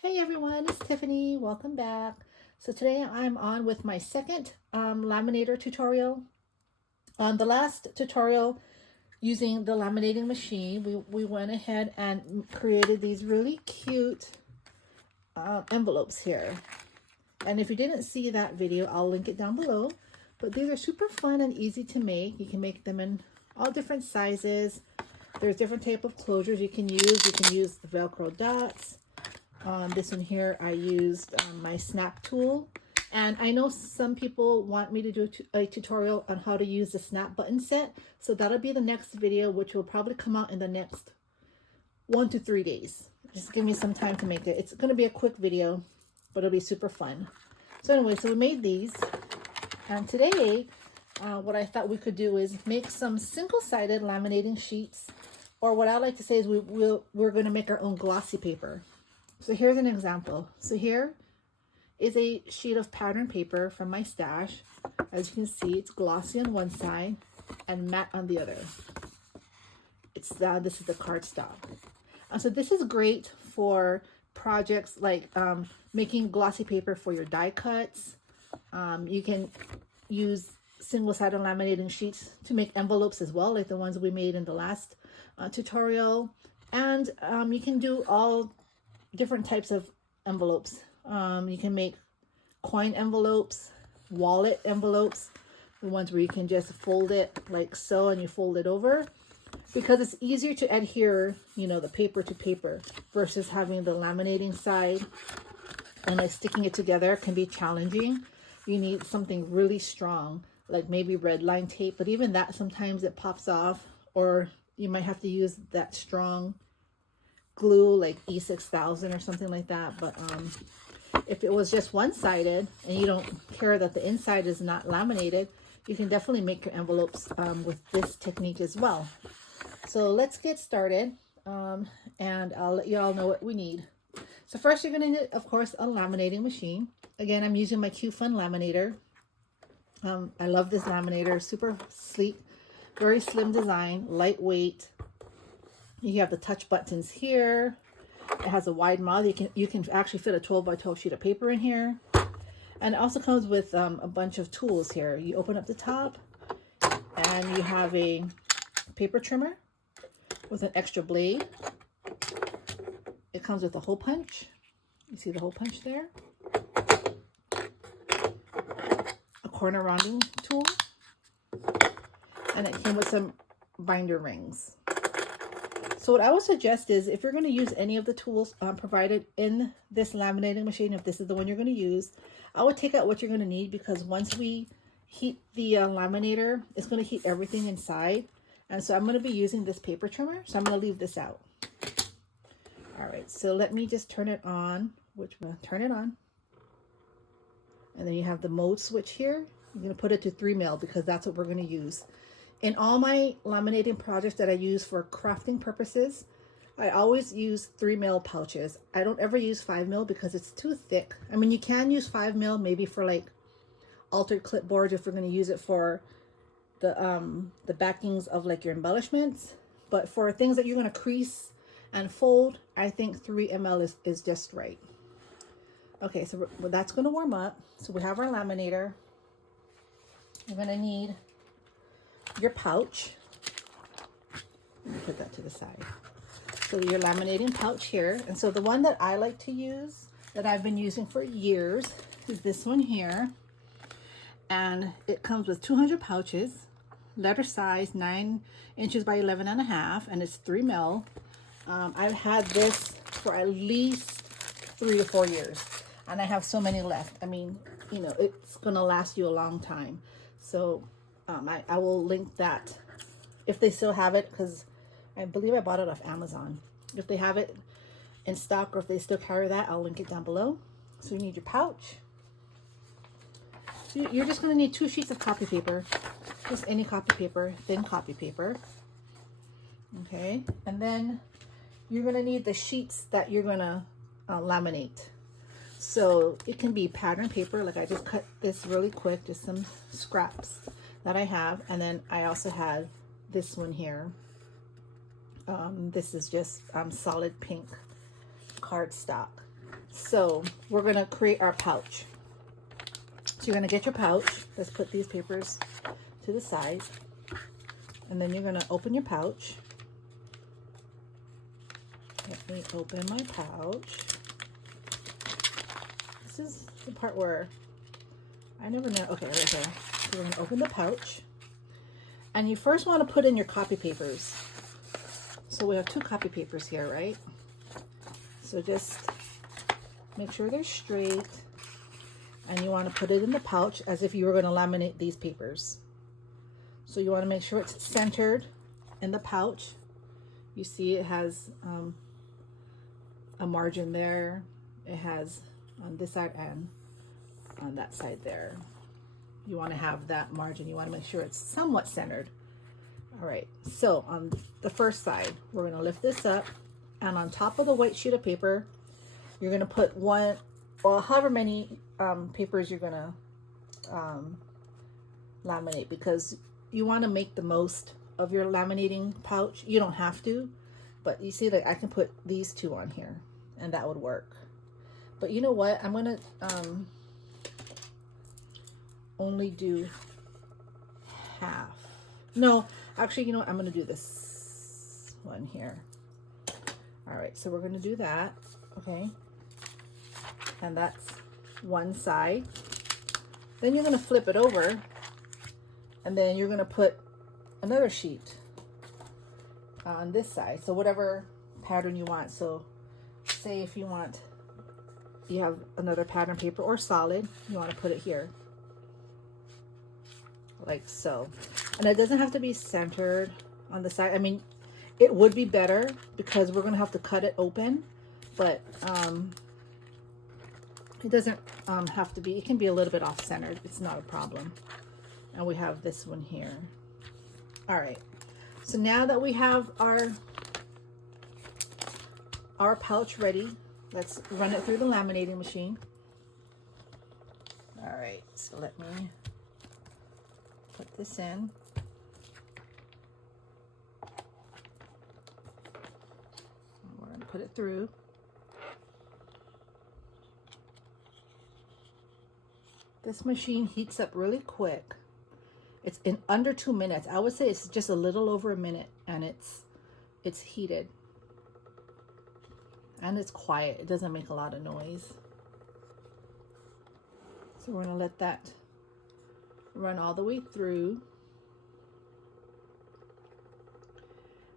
Hey everyone, it's Tiffany. Welcome back. So today I'm on with my second laminator tutorial. On the last tutorial using the laminating machine, we went ahead and created these really cute envelopes here. And if you didn't see that video, I'll link it down below. But these are super fun and easy to make. You can make them in all different sizes. There's different type of closures you can use. You can use the Velcro dots. This one here, I used my snap tool, and I know some people want me to do a tutorial on how to use the snap button set, so that'll be the next video, which will probably come out in the next 1 to 3 days. Just give me some time to make it. It's going to be a quick video, but it'll be super fun. So anyway, so we made these, and today what I thought we could do is make some single-sided laminating sheets, or what I like to say is we're going to make our own glossy paper. So here's an example. So here is a sheet of pattern paper from my stash. As you can see, it's glossy on one side and matte on the other. This is the cardstock. So this is great for projects like making glossy paper for your die cuts. You can use single-sided laminating sheets to make envelopes as well, like the ones we made in the last tutorial. And you can do all different types of envelopes. You can make coin envelopes, wallet envelopes, the ones where you can just fold it like so and you fold it over, because it's easier to adhere, the paper to paper versus having the laminating side and like sticking it together can be challenging. You need something really strong, like maybe red line tape, but even that sometimes it pops off, or you might have to use that strong glue like E6000 or something like that. But if it was just one-sided and you don't care that the inside is not laminated, you can definitely make your envelopes with this technique as well. So let's get started, and I'll let you all know what we need. So first you're going to need, of course, a laminating machine. Again, I'm using my QFUN laminator. I love this laminator, super sleek, very slim design, lightweight. You have the touch buttons here. It has a wide mouth. You can actually fit a 12 by 12 sheet of paper in here. And it also comes with a bunch of tools here. You open up the top and you have a paper trimmer with an extra blade. It comes with a hole punch. You see the hole punch there? A corner rounding tool. And it came with some binder rings. So what I would suggest is, if you're going to use any of the tools provided in this laminating machine, if this is the one you're going to use, I would take out what you're going to need, because once we heat the laminator, it's going to heat everything inside. And so I'm going to be using this paper trimmer, so I'm going to leave this out. All right, so let me just turn it on. Turn it on. And then you have the mode switch here. I'm going to put it to 3 mil because that's what we're going to use. In all my laminating projects that I use for crafting purposes, I always use 3 mil pouches. I don't ever use 5 mil because it's too thick. I mean, you can use 5 mil maybe for like altered clipboards if we're going to use it for the backings of like your embellishments. But for things that you're going to crease and fold, I think 3 ml is just right. Okay, so that's going to warm up. So we have our laminator. We're going to need your pouch. Let me put that to the side. So your laminating pouch here. And so the one that I like to use, that I've been using for years, is this one here. And it comes with 200 pouches, letter size 9 inches by 11.5, and it's 3 mil. I've had this for at least 3 to 4 years, and I have so many left. I mean, it's gonna last you a long time. So I will link that if they still have it, because I believe I bought it off Amazon. If they have it in stock, or if they still carry that, I'll link it down below. So you need your pouch. So you're just going to need 2 sheets of copy paper, just any copy paper, thin copy paper. Okay, and then you're going to need the sheets that you're going to laminate. So it can be pattern paper, like I just cut this really quick, just some scraps that I have. And then I also have this one here. This is just solid pink cardstock. so we're gonna create our pouch. So you're gonna get your pouch. Let's put these papers to the side. And then you're gonna open your pouch. Let me open my pouch. This is the part where I never know. Okay, right there. So we're gonna open the pouch. And you first wanna put in your copy papers. So we have 2 copy papers here, right? So just make sure they're straight. And you wanna put it in the pouch as if you were gonna laminate these papers. So you wanna make sure it's centered in the pouch. You see it has a margin there. It has on this side and on that side there. You want to have that margin. You want to make sure it's somewhat centered. All right, so on the first side, we're going to lift this up, and on top of the white sheet of paper, you're going to put one, or however many papers you're going to laminate, because you want to make the most of your laminating pouch. You don't have to, but you see that I can put these 2 on here and that would work. But you know what? I'm gonna only do half. No, actually, you know what? I'm gonna do this one here. All right, so we're gonna do that, okay? And that's one side. Then you're gonna flip it over, and then you're gonna put another sheet on this side. So whatever pattern you want. So say if you want, you have another pattern paper or solid, you want to put it here like so. And it doesn't have to be centered on the side. I mean, it would be better because we're going to have to cut it open, but it doesn't have to be. It can be a little bit off centered. It's not a problem. And we have this one here. All right, so now that we have our pouch ready, let's run it through the laminating machine. All right, so let me put this in. We're gonna put it through. This machine heats up really quick. It's in under 2 minutes. I would say it's just a little over a minute, and it's heated. And it's quiet. It doesn't make a lot of noise. So we're gonna let that run all the way through.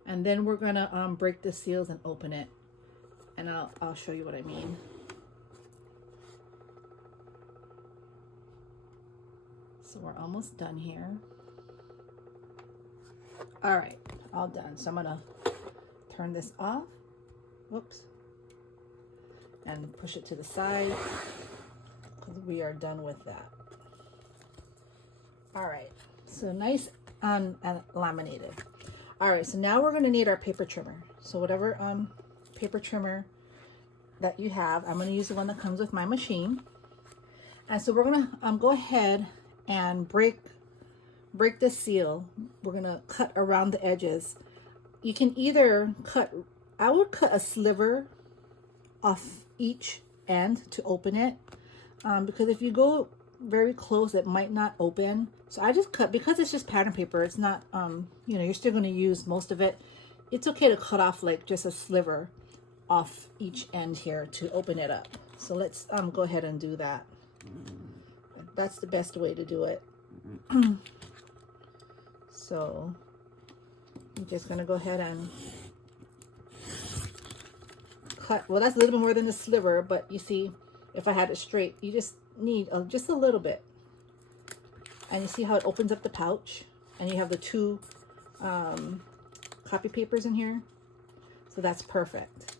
And then we're gonna break the seals and open it. And I'll show you what I mean. So we're almost done here. All right, all done. So I'm gonna turn this off. Whoops. And push it to the side because we are done with that. All right, so nice and laminated. All right, so now we're gonna need our paper trimmer. So whatever paper trimmer that you have, I'm gonna use the one that comes with my machine. And so we're gonna go ahead and break the seal. We're gonna cut around the edges. You can either cut, I would cut a sliver off each end to open it, because if you go very close, it might not open. So I just cut, because it's just pattern paper, it's not you know, you're still going to use most of it. It's okay to cut off like just a sliver off each end here to open it up. So let's go ahead and do that. That's the best way to do it. So I'm just going to go ahead and cut. Well, that's a little bit more than a sliver, but you see, if I had it straight, you just need just a little bit. And you see how it opens up the pouch, and you have the 2 copy papers in here. So that's perfect.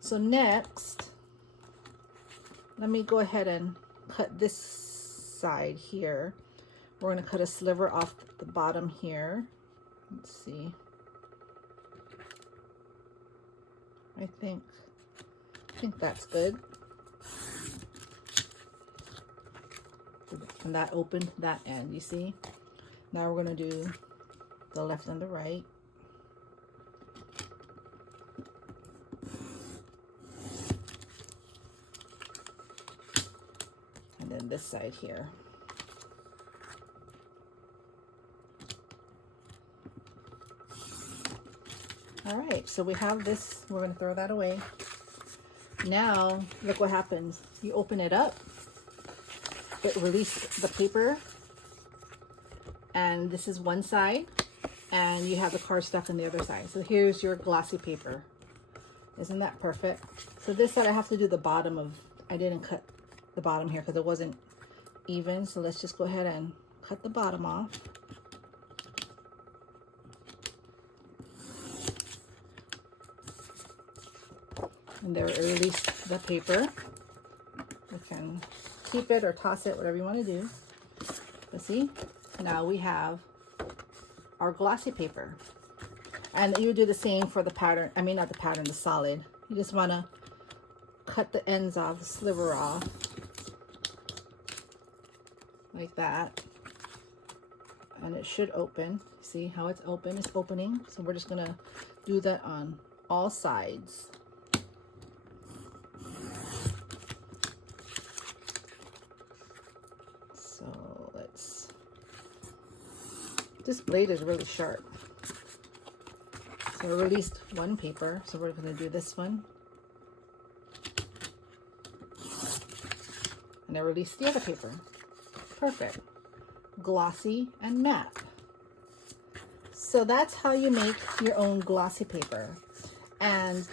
So next, let me go ahead and cut this side here. We're going to cut a sliver off the bottom here. Let's see. I think that's good. And that opened that end, you see? Now we're going to do the left and the right. then this side here. All right, so we have this. We're going to throw that away. Now, look what happens. You open it up. It releases the paper. And this is one side. And you have the cardstock on the other side. So here's your glossy paper. Isn't that perfect? So this side I have to do the bottom of, I didn't cut the bottom here because it wasn't even. So let's just go ahead and cut the bottom off. And there it released the paper. You can keep it or toss it, whatever you want to do. But see, now we have our glossy paper. And you do the same for the pattern, I mean not the pattern, the solid. You just want to cut the ends off, the sliver off. Like that. And it should open. See how it's open? It's opening. So we're just going to do that on all sides. So let's, this blade is really sharp. So I released one paper, so we're going to do this one. And I released the other paper. Perfect. Glossy and matte. So that's how you make your own glossy paper. And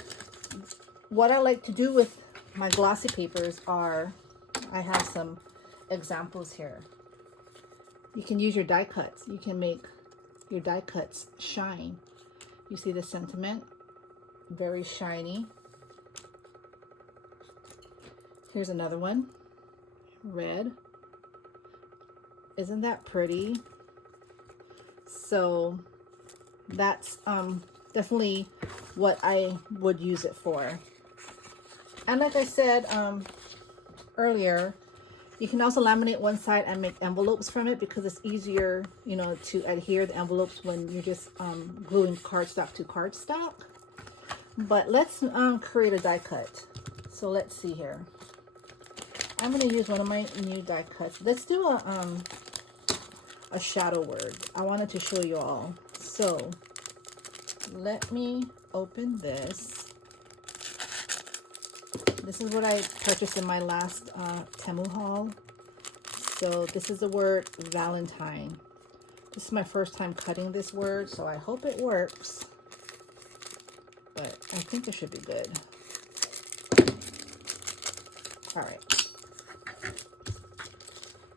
what I like to do with my glossy papers are, I have some examples here. You can use your die cuts. You can make your die cuts shine. You see the sentiment? Very shiny. Here's another one. Red. Isn't that pretty? So that's definitely what I would use it for. And like I said earlier, you can also laminate one side and make envelopes from it because it's easier, you know, to adhere the envelopes when you're just gluing cardstock to cardstock. But let's create a die cut. So let's see here. I'm going to use one of my new die cuts. Let's do a shadow word. I wanted to show you all. So let me open this. This is what I purchased in my last Temu haul. So this is the word Valentine. This is my first time cutting this word, so I hope it works. But I think it should be good. All right.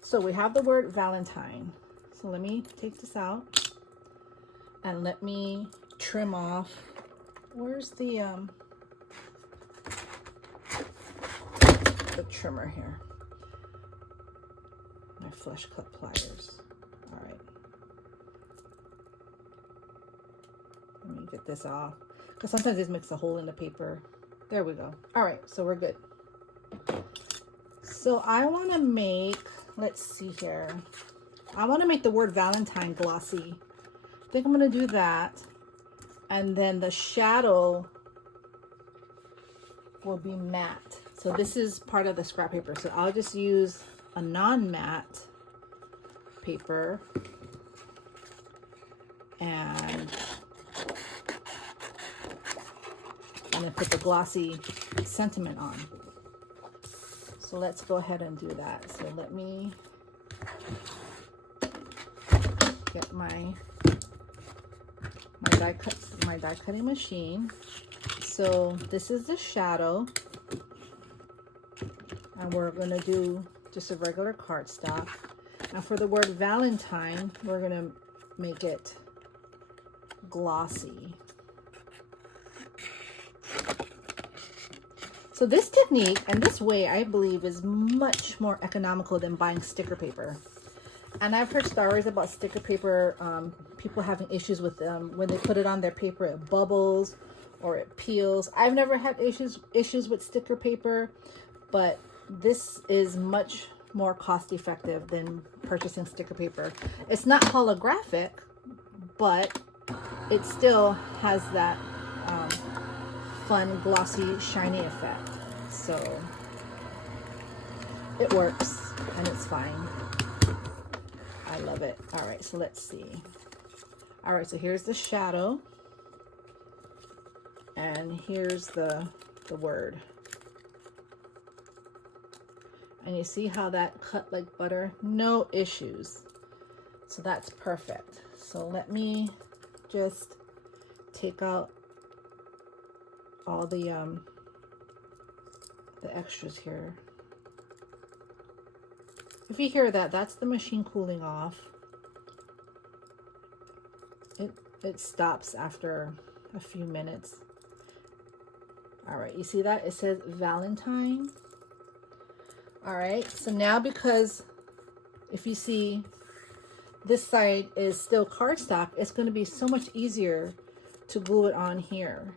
So we have the word Valentine. So let me take this out and let me trim off. Where's the trimmer here? My flush cut pliers. All right. Let me get this off because sometimes this makes a hole in the paper. There we go. All right, so we're good. So I want to make, let's see here. I want to make the word Valentine glossy. I think I'm going to do that. And then the shadow will be matte. So this is part of the scrap paper. So I'll just use a non-matte paper and then put the glossy sentiment on. So let's go ahead and do that. So let me get my die cutting machine. So this is the shadow, and we're going to do just a regular cardstock. And for the word Valentine, we're going to make it glossy. So this technique and this way, I believe, is much more economical than buying sticker paper. And I've heard stories about sticker paper, people having issues with them. When they put it on their paper, it bubbles or it peels. I've never had issues with sticker paper, but this is much more cost effective than purchasing sticker paper. It's not holographic, but it still has that fun, glossy, shiny effect. So it works and it's fine. I love it. All right, so let's see. All right, so here's the shadow, and here's the word. And you see how that cut like butter? No issues. So that's perfect. So let me just take out all the extras here. If you hear that, that's the machine cooling off. It stops after a few minutes. All right, you see that? It says Valentine. All right, so now, because if you see this side is still cardstock, it's going to be so much easier to glue it on here,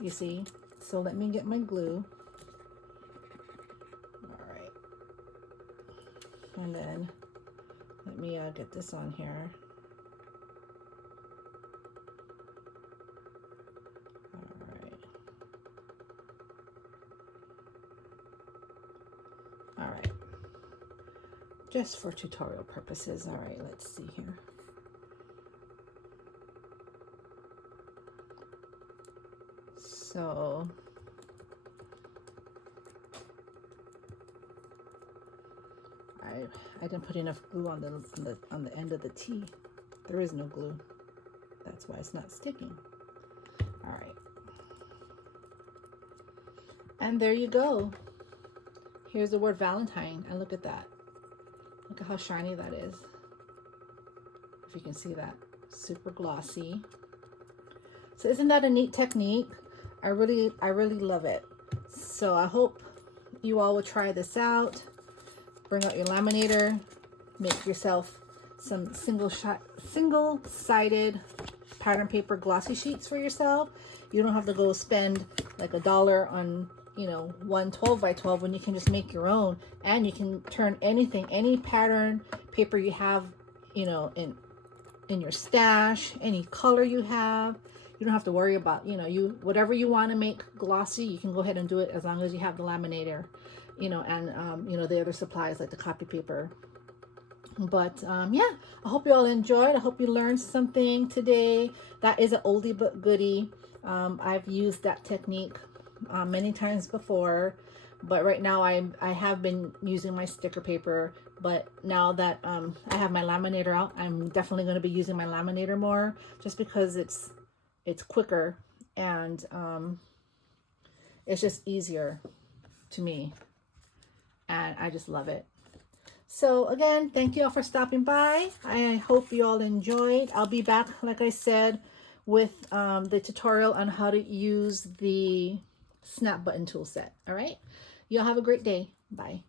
you see? So let me get my glue. All right, and then let me get this on here. All right, just for tutorial purposes. All right, let's see here. So I didn't put enough glue on the end of the T. There is no glue. That's why it's not sticking. All right, and there you go. Here's the word Valentine, and look at that. Look at how shiny that is. If you can see that. Super glossy. So isn't that a neat technique? I really love it. So I hope you all will try this out. Bring out your laminator. Make yourself some single-sided pattern paper glossy sheets for yourself. You don't have to go spend like $1 on, you know, one 12 by 12 when you can just make your own, and you can turn anything, any pattern paper you have, you know, in your stash, any color you have. You don't have to worry about, you know, whatever you want to make glossy, you can go ahead and do it as long as you have the laminator, you know, and you know, the other supplies like the copy paper. But yeah, I hope you all enjoyed. I hope you learned something today. That is an oldie but goodie. I've used that technique many times before, but right now I have been using my sticker paper. But now that I have my laminator out, I'm definitely going to be using my laminator more, just because it's quicker, and it's just easier to me, and I just love it. So again, thank you all for stopping by. I hope you all enjoyed. I'll be back, like I said, with the tutorial on how to use the snap button tool set. All right, you all have a great day. Bye.